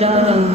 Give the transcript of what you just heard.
Sira